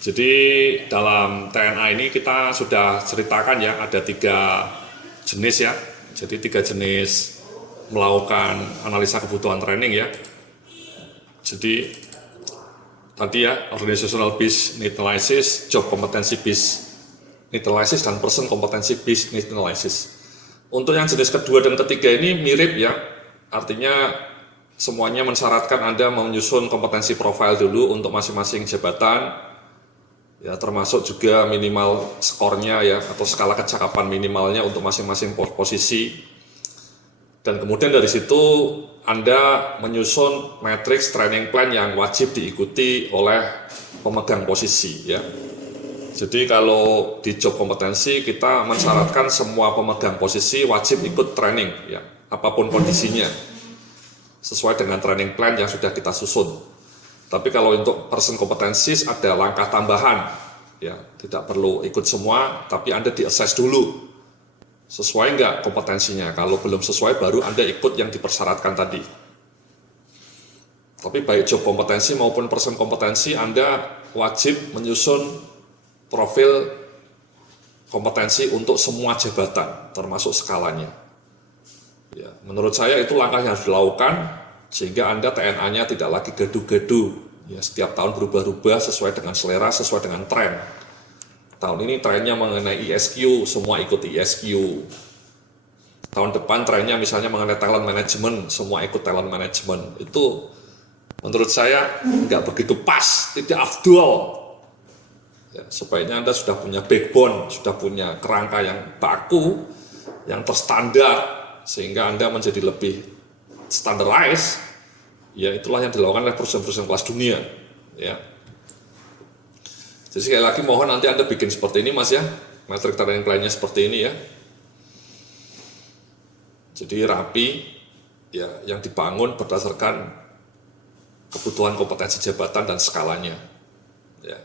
Jadi dalam TNA ini kita sudah ceritakan ya, ada 3 jenis ya. Jadi 3 jenis melakukan analisa kebutuhan training ya. Jadi tadi ya, organizational based need analysis, job competency based need analysis, dan person competency based need analysis. Untuk yang jenis kedua dan ketiga ini mirip ya, artinya semuanya mensyaratkan Anda menyusun kompetensi profile dulu untuk masing-masing jabatan. Ya, termasuk juga minimal skornya ya, atau skala kecakapan minimalnya untuk masing-masing posisi. Dan kemudian dari situ Anda menyusun matriks training plan yang wajib diikuti oleh pemegang posisi ya. Jadi kalau di job kompetensi kita mensyaratkan semua pemegang posisi wajib ikut training ya, apapun kondisinya, sesuai dengan training plan yang sudah kita susun. Tapi kalau untuk person kompetensi ada langkah tambahan, ya tidak perlu ikut semua, tapi Anda di-assess dulu, sesuai nggak kompetensinya. Kalau belum sesuai, baru Anda ikut yang dipersyaratkan tadi. Tapi baik job kompetensi maupun person kompetensi, Anda wajib menyusun profil kompetensi untuk semua jabatan, termasuk skalanya. Ya, menurut saya itu langkah yang harus dilakukan, sehingga Anda TNA-nya tidak lagi gaduh-gaduh, ya, setiap tahun berubah-ubah sesuai dengan selera, sesuai dengan tren. Tahun ini trennya mengenai ESQ, semua ikut ESQ. Tahun depan trennya misalnya mengenai talent management, semua ikut talent management. Itu menurut saya nggak begitu pas, tidak afdol. Ya, sebaiknya Anda sudah punya backbone, sudah punya kerangka yang baku, yang terstandar, sehingga Anda menjadi lebih standardized, ya itulah yang dilakukan oleh perusahaan-perusahaan kelas dunia ya. Jadi sekali lagi mohon nanti Anda bikin seperti ini Mas ya, metrik training plan-nya seperti ini ya. Jadi rapi ya, yang dibangun berdasarkan kebutuhan kompetensi jabatan dan skalanya ya.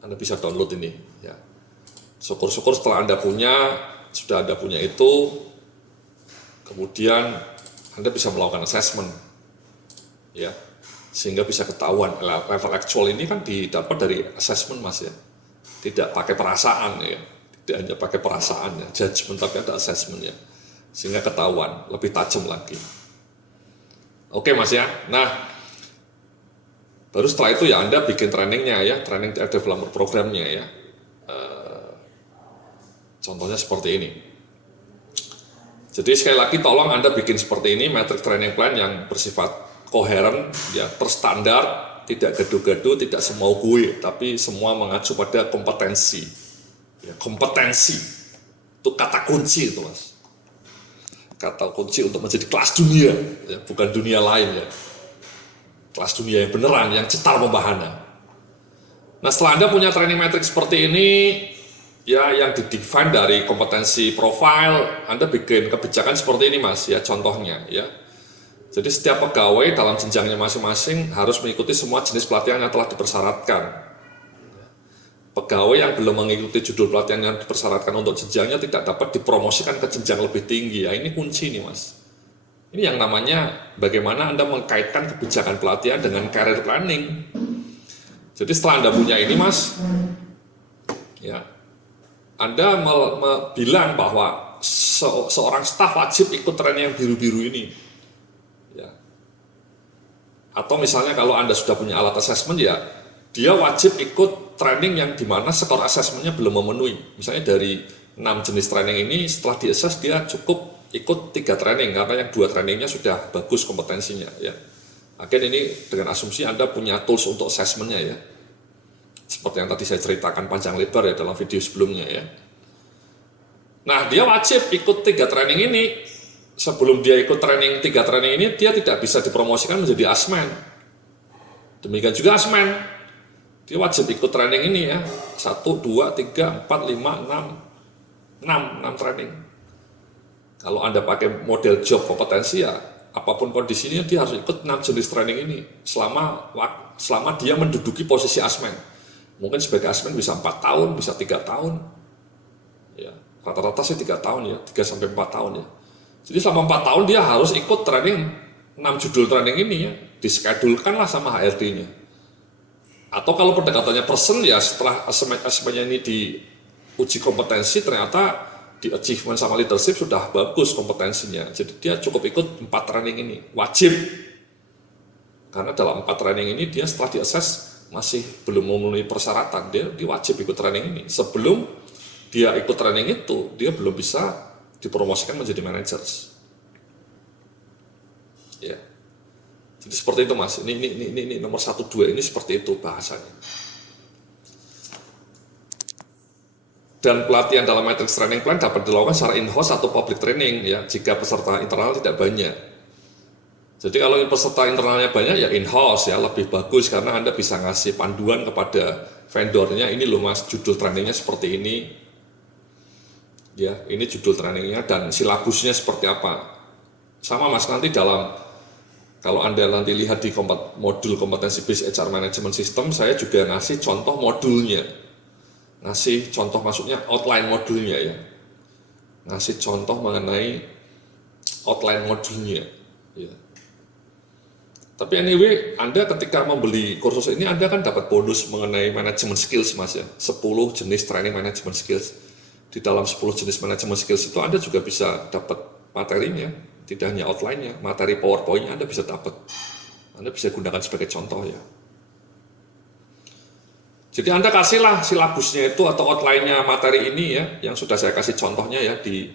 Anda bisa download ini ya. Syukur-syukur setelah sudah Anda punya itu, kemudian Anda bisa melakukan assessment ya, sehingga bisa ketahuan level actual ini kan didapat dari assessment Mas ya, tidak pakai perasaan ya, tidak hanya pakai perasaan ya, judgment, tapi ada assessment ya, sehingga ketahuan lebih tajam lagi. Oke Mas ya. Nah, baru setelah itu ya Anda bikin trainingnya ya, training development programnya ya. Contohnya seperti ini. Jadi sekali lagi tolong Anda bikin seperti ini, matrix training plan yang bersifat koheren, ya terstandar, tidak gaduh-gaduh, tidak semau gue, tapi semua mengacu pada kompetensi. Ya, kompetensi itu kata kunci itu Mas. Kata kunci untuk menjadi kelas dunia, ya, bukan dunia lain ya. Kelas dunia yang beneran, yang cetar pembahana. Nah setelah Anda punya training matrix seperti ini, ya yang didefine dari kompetensi profile, Anda bikin kebijakan seperti ini Mas ya, contohnya ya. Jadi setiap pegawai dalam jenjangnya masing-masing harus mengikuti semua jenis pelatihan yang telah dipersyaratkan. Pegawai yang belum mengikuti judul pelatihan yang dipersyaratkan untuk jenjangnya tidak dapat dipromosikan ke jenjang lebih tinggi ya. Ini kunci nih Mas. Ini yang namanya bagaimana Anda mengkaitkan kebijakan pelatihan dengan career planning. Jadi setelah Anda punya ini Mas, ya Anda bilang bahwa seorang staf wajib ikut training yang biru-biru ini. Ya. Atau misalnya kalau Anda sudah punya alat assessment ya, dia wajib ikut training yang dimana skor assessmentnya belum memenuhi. Misalnya dari 6 jenis training ini, setelah di-assess dia cukup ikut 3 training, karena yang 2 trainingnya sudah bagus kompetensinya. Ya. Akhirnya ini dengan asumsi Anda punya tools untuk assessmentnya ya. Seperti yang tadi saya ceritakan panjang lebar ya dalam video sebelumnya ya. Nah dia wajib ikut 3 training ini. Sebelum dia ikut 3 training ini, dia tidak bisa dipromosikan menjadi asmen. Demikian juga asmen, dia wajib ikut training ini ya, 1, 2, 3, 4, 5, 6 training. Kalau Anda pakai model job kompetensi ya, apapun kondisinya dia harus ikut 6 jenis training ini selama dia menduduki posisi asmen. Mungkin sebagai asmen bisa 4 tahun, bisa 3 tahun. Ya, rata-rata sih 3 tahun ya, 3-4 tahun ya. Jadi selama 4 tahun dia harus ikut training 6 judul training ini ya, diskedulkan lah sama HRD-nya. Atau kalau pendekatannya person ya setelah asesmennya ini diuji kompetensi ternyata di achievement sama leadership sudah bagus kompetensinya. Jadi dia cukup ikut 4 training ini, wajib. Karena dalam 4 training ini dia setelah diakses masih belum memenuhi persyaratan, dia wajib ikut training ini. Sebelum dia ikut training itu, dia belum bisa dipromosikan menjadi managers. Ya. Jadi seperti itu Mas, ini nomor 1, 2 ini seperti itu bahasanya. Dan pelatihan dalam matrix training plan dapat dilakukan secara in-house atau public training ya, jika peserta internal tidak banyak. Jadi kalau peserta internalnya banyak ya in-house ya, lebih bagus karena Anda bisa ngasih panduan kepada vendornya, ini loh Mas judul trainingnya seperti ini. Ya, ini judul trainingnya dan silabusnya seperti apa. Sama Mas nanti kalau Anda nanti lihat di modul kompetensi based HR management system, saya juga ngasih contoh modulnya. Ngasih contoh maksudnya outline modulnya ya. Ngasih contoh mengenai outline modulnya. Ya. Tapi anyway, Anda ketika membeli kursus ini, Anda kan dapat bonus mengenai management skills Mas ya. 10 jenis training management skills. Di dalam 10 jenis management skills itu Anda juga bisa dapat materinya. Tidak hanya outline-nya, materi PowerPoint-nya Anda bisa dapat. Anda bisa gunakan sebagai contoh ya. Jadi Anda kasihlah silabusnya itu atau outline-nya materi ini ya, yang sudah saya kasih contohnya ya di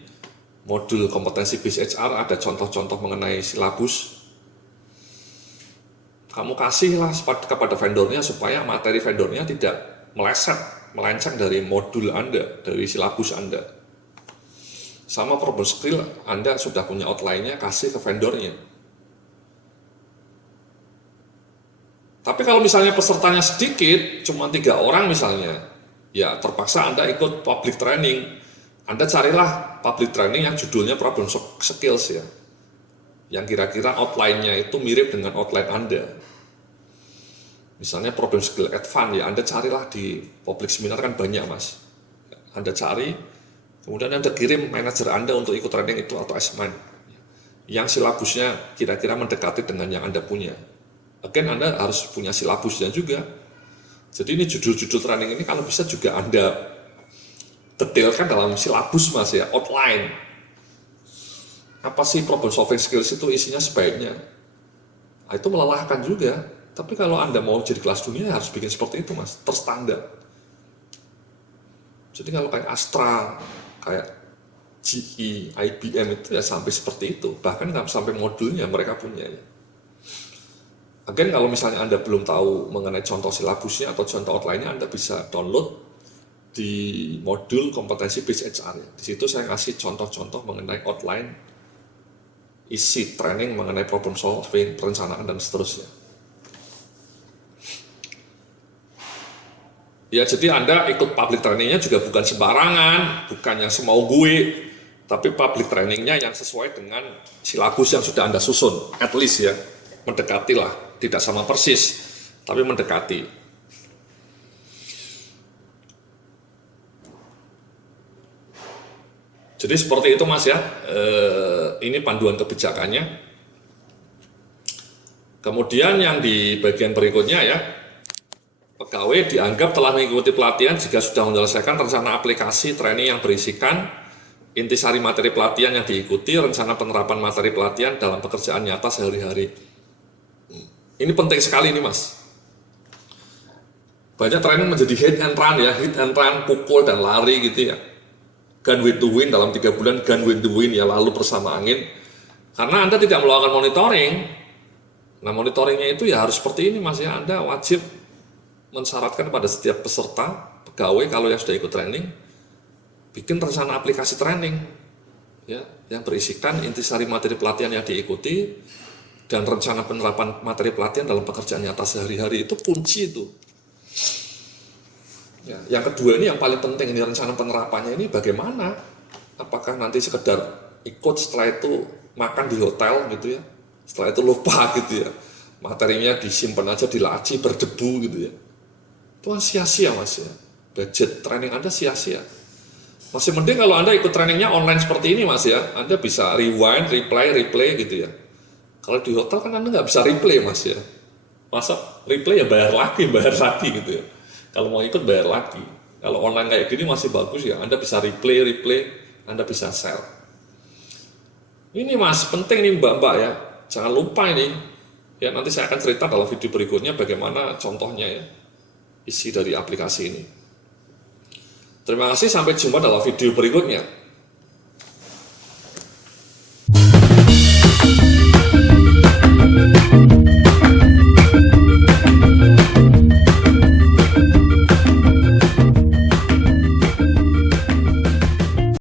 modul kompetensi based HR ada contoh-contoh mengenai silabus. Kamu kasihlah kepada vendornya supaya materi vendornya tidak melenceng dari modul Anda, dari silabus Anda. Sama problem skill, Anda sudah punya outline-nya, kasih ke vendornya. Tapi kalau misalnya pesertanya sedikit, cuma 3 orang misalnya, ya terpaksa Anda ikut public training. Anda carilah public training yang judulnya problem skills ya. Yang kira-kira outline-nya itu mirip dengan outline Anda. Misalnya problem skill advance ya, Anda carilah di public seminar kan banyak Mas. Anda cari, kemudian Anda kirim manajer Anda untuk ikut training itu atau asesmen yang silabusnya kira-kira mendekati dengan yang Anda punya. Again, Anda harus punya silabusnya juga. Jadi ini judul-judul training ini kalau bisa juga Anda detailkan dalam silabus Mas ya, outline. Apa sih problem solving skills itu isinya sebaiknya. Nah, itu melelahkan juga. Tapi kalau Anda mau jadi kelas dunia harus bikin seperti itu Mas, terstandar. Jadi kalau kayak Astra, kayak GE, IBM itu ya sampai seperti itu, bahkan sampai modulnya mereka punya ya. Again, kalau misalnya Anda belum tahu mengenai contoh silabusnya atau contoh outline-nya, Anda bisa download di modul kompetensi based HR ya. Di situ saya kasih contoh-contoh mengenai outline, isi training mengenai problem solving, perencanaan dan seterusnya. Ya, jadi Anda ikut public trainingnya juga bukan sembarangan, bukan yang semau gue, tapi public trainingnya yang sesuai dengan silabus yang sudah Anda susun, at least ya, mendekati lah, tidak sama persis, tapi mendekati. Jadi seperti itu Mas ya, ini panduan kebijakannya. Kemudian yang di bagian berikutnya ya, pegawai dianggap telah mengikuti pelatihan jika sudah menyelesaikan rencana aplikasi training yang berisikan intisari materi pelatihan yang diikuti, rencana penerapan materi pelatihan dalam pekerjaan nyata sehari-hari. Ini penting sekali nih Mas. Banyak training menjadi hit and run ya, hit and run, pukul dan lari gitu ya. Gun with the wind dalam 3 bulan, gun with the wind ya, lalu bersama angin. Karena Anda tidak melakukan monitoring. Nah monitoringnya itu ya harus seperti ini Mas ya, Anda wajib mensyaratkan pada setiap peserta, pegawai kalau yang sudah ikut training, bikin rencana aplikasi training ya, yang berisikan intisari materi pelatihan yang diikuti dan rencana penerapan materi pelatihan dalam pekerjaan nyata sehari-hari. Itu kunci itu ya. Yang kedua ini yang paling penting, ini rencana penerapannya ini bagaimana, apakah nanti sekedar ikut setelah itu makan di hotel gitu ya, setelah itu lupa gitu ya, materinya disimpan aja di laci berdebu gitu ya. Itu kan sia-sia Mas ya, budget training Anda sia-sia. Masih mending kalau Anda ikut trainingnya online seperti ini Mas ya, Anda bisa rewind, replay gitu ya. Kalau di hotel kan Anda nggak bisa replay Mas ya, Masa replay ya bayar lagi gitu ya. Kalau mau ikut bayar lagi. Kalau online kayak gini masih bagus ya, Anda bisa replay, Anda bisa sell. Ini Mas, penting nih Mbak-mbak ya. Jangan lupa ini. Ya nanti saya akan cerita dalam video berikutnya bagaimana contohnya ya. Isi dari aplikasi ini. Terima kasih, sampai jumpa dalam video berikutnya.